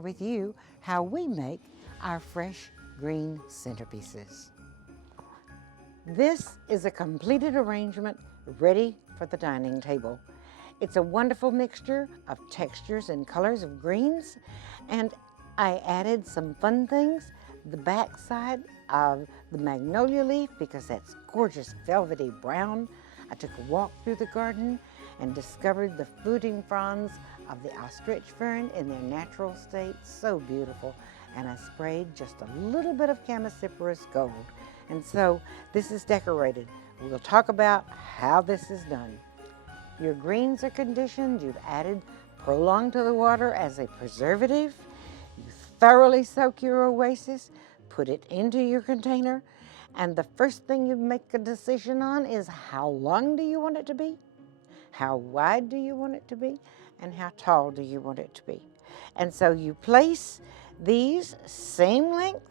share with you how we make our fresh green centerpieces. This is a completed arrangement ready for the dining table. It's a wonderful mixture of textures and colors of greens, and I added some fun things. The back side of the magnolia leaf, because that's gorgeous velvety brown. I took a walk through the garden and discovered the fruiting fronds of the ostrich fern in their natural state, so beautiful. And I sprayed just a little bit of Chamaecyparis gold. And so this is decorated. We'll talk about how this is done. Your greens are conditioned. You've added prolong to the water as a preservative. You thoroughly soak your oasis, put it into your container, and the first thing you make a decision on is how long do you want it to be, how wide do you want it to be, and how tall do you want it to be. And so you place these same length,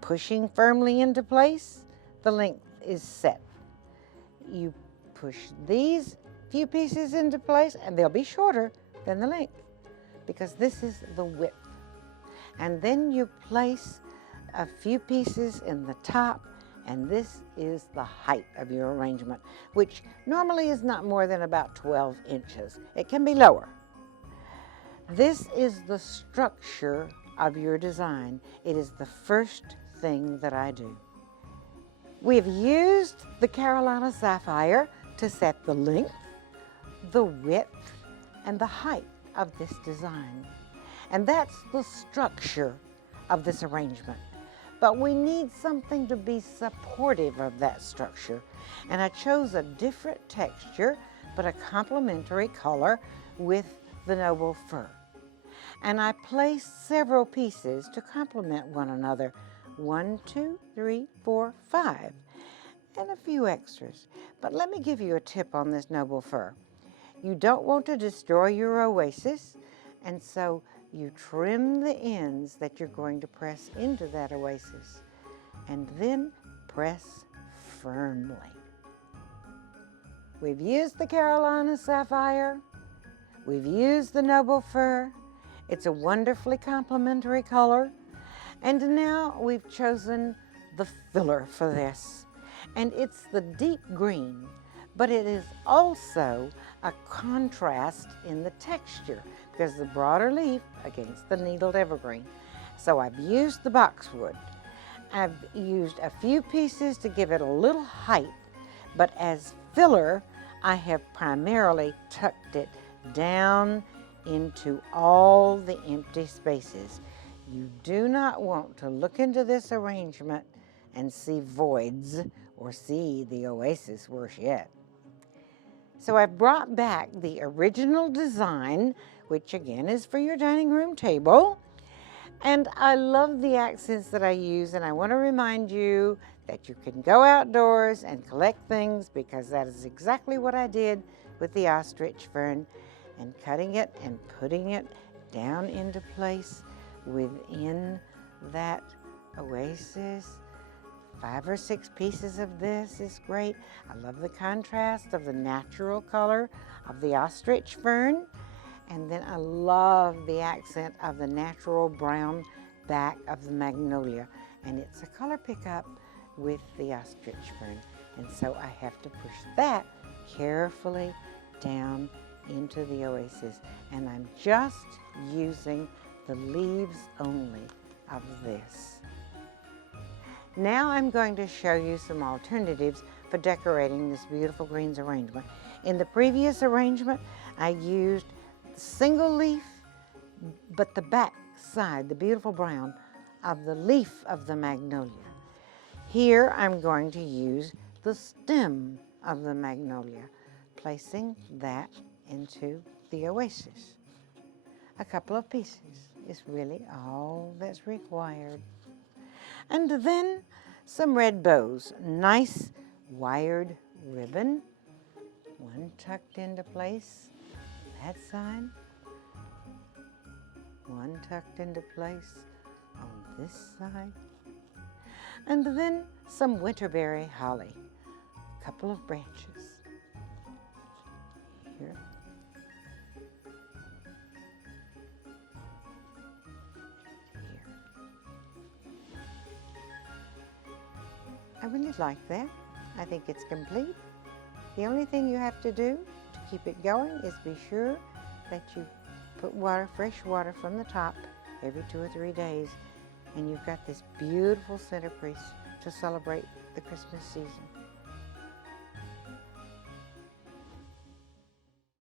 pushing firmly into place. The length is set. You push these few pieces into place, and they'll be shorter than the length because this is the width. And then you place a few pieces in the top, and this is the height of your arrangement, which normally is not more than about 12 inches. It can be lower. This is the structure of your design. It is the first thing that I do. We've used the Carolina Sapphire to set the length, the width, and the height of this design. And that's the structure of this arrangement. But we need something to be supportive of that structure. And I chose a different texture, but a complementary color with the noble fir. And I placed several pieces to complement one another. 1, 2, 3, 4, 5, and a few extras. But let me give you a tip on this noble fir. You don't want to destroy your oasis, and so you trim the ends that you're going to press into that oasis, and then press firmly. We've used the Carolina Sapphire. We've used the noble fir. It's a wonderfully complementary color. And now we've chosen the filler for this. And it's the deep green, but it is also a contrast in the texture because the broader leaf against the needled evergreen. So I've used the boxwood. I've used a few pieces to give it a little height, but as filler, I have primarily tucked it down into all the empty spaces. You do not want to look into this arrangement and see voids or see the oasis worse yet. So I've brought back the original design, which again is for your dining room table. And I love the accents that I use, and I want to remind you that you can go outdoors and collect things because that is exactly what I did with the ostrich fern, and cutting it and putting it down into place within that oasis. 5 or 6 pieces of this is great. I love the contrast of the natural color of the ostrich fern. And then I love the accent of the natural brown back of the magnolia. And it's a color pickup with the ostrich fern. And so I have to push that carefully down into the oasis. And I'm just using the leaves only of this. Now I'm going to show you some alternatives for decorating this beautiful greens arrangement. In the previous arrangement, I used single leaf, but the back side, the beautiful brown of the leaf of the magnolia. Here I'm going to use the stem of the magnolia, placing that into the oasis. A couple of pieces is really all that's required. And then some red bows, nice wired ribbon, one tucked into place that side, one tucked into place on this side, and then some winterberry holly, a couple of branches here, I really like that. I think it's complete. The only thing you have to do to keep it going is be sure that you put water, fresh water from the top every 2 or 3 days, and you've got this beautiful centerpiece to celebrate the Christmas season.